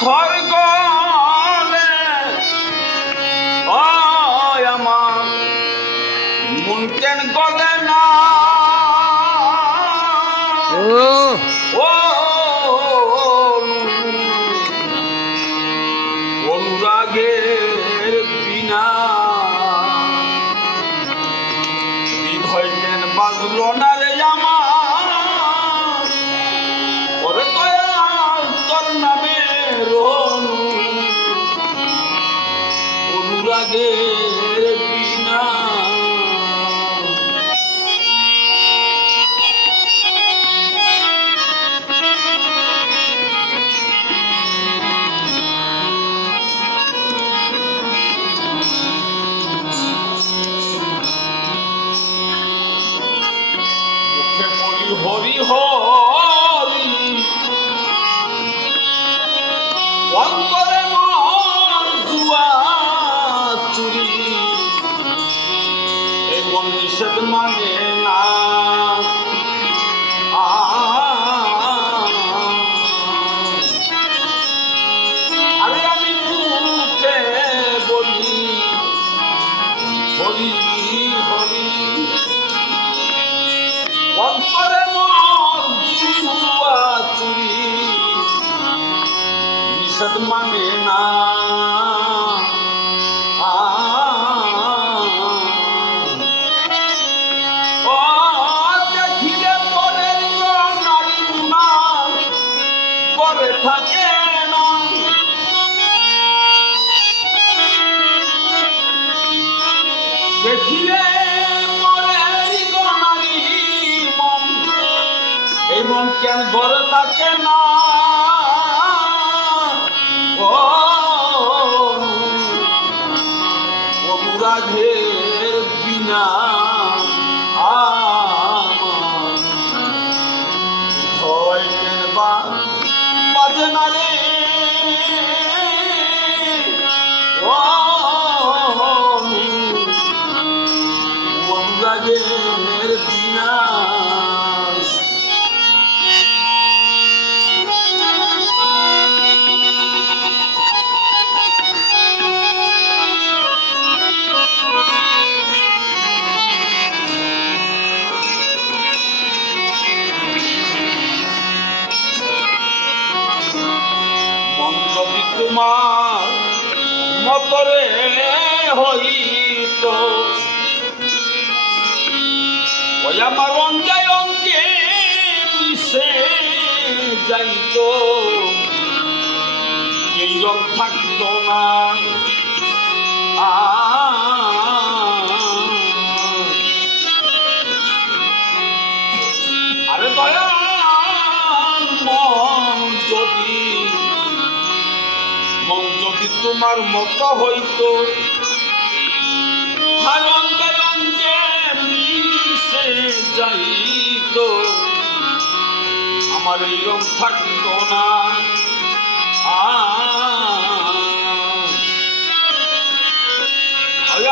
পাথর গলে আমার মন গলে না। ও। অনুরাগের বিনা হৃদয় বাজলো না নিষেধ মানে না। থাকে না দেখিলে এই মন কেন গড়ে থাকে না? বাজে হইত। ওই আমার অঙ্গে অঙ্গে মিশে যাইত। এই রং থাকতো না। আরে মন যদি মন যদি তোমার মতো হইতো আমার এই রং থাকতো না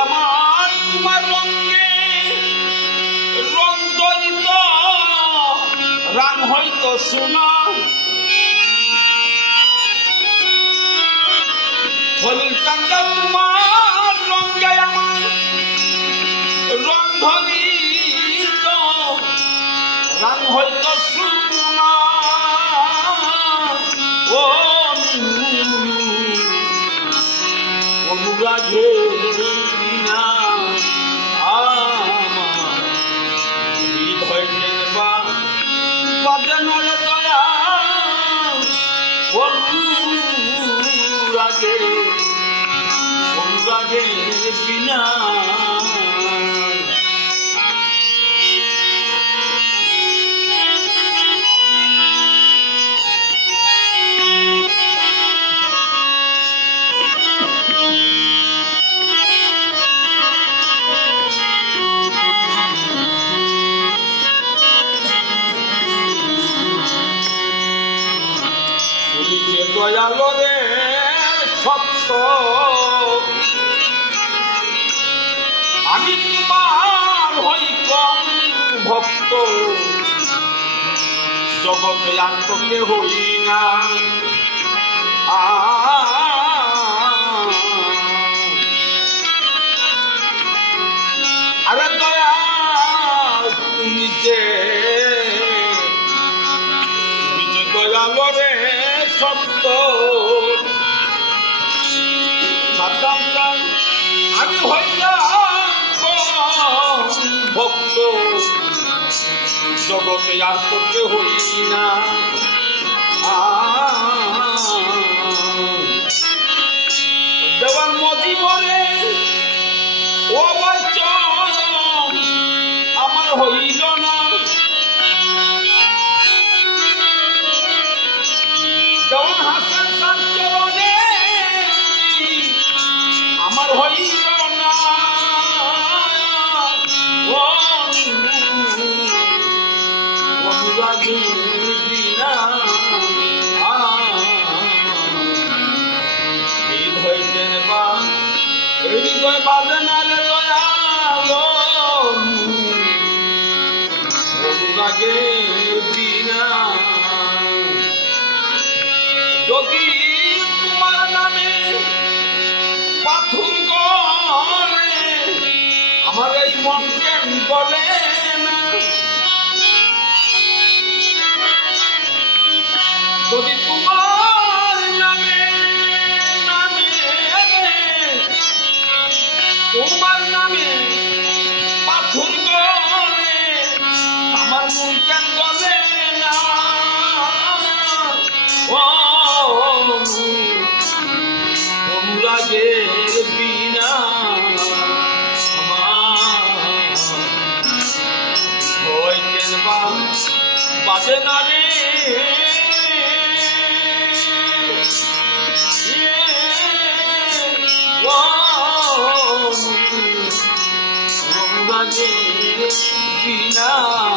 আমার তোমার রঙ্গে রং দরিত রাং হইতো শোনা হলির টাকা তোমার রঙ্গে আমার অনুরাধে বিনা। আমার হৃদয় বা বাজানোর দয়া অনুরাগে অনুরাগে বিনা। দয়ালো রে সত্য আমি তোমার হই কম ভক্ত। জগতে আত্মকে হই না আরে দয়া তুমি যে দয়ালো রে সত্য সাদ্দাম চান আমি হইলাম ভক্ত। জগতে আর তো কেউ হই না হৃদয় বাজনারে দয়ালো অনুরাগে বিনা। যদি তোমার নামে পাথর গলে আমার এই মন বলে বাজে না রে বিনা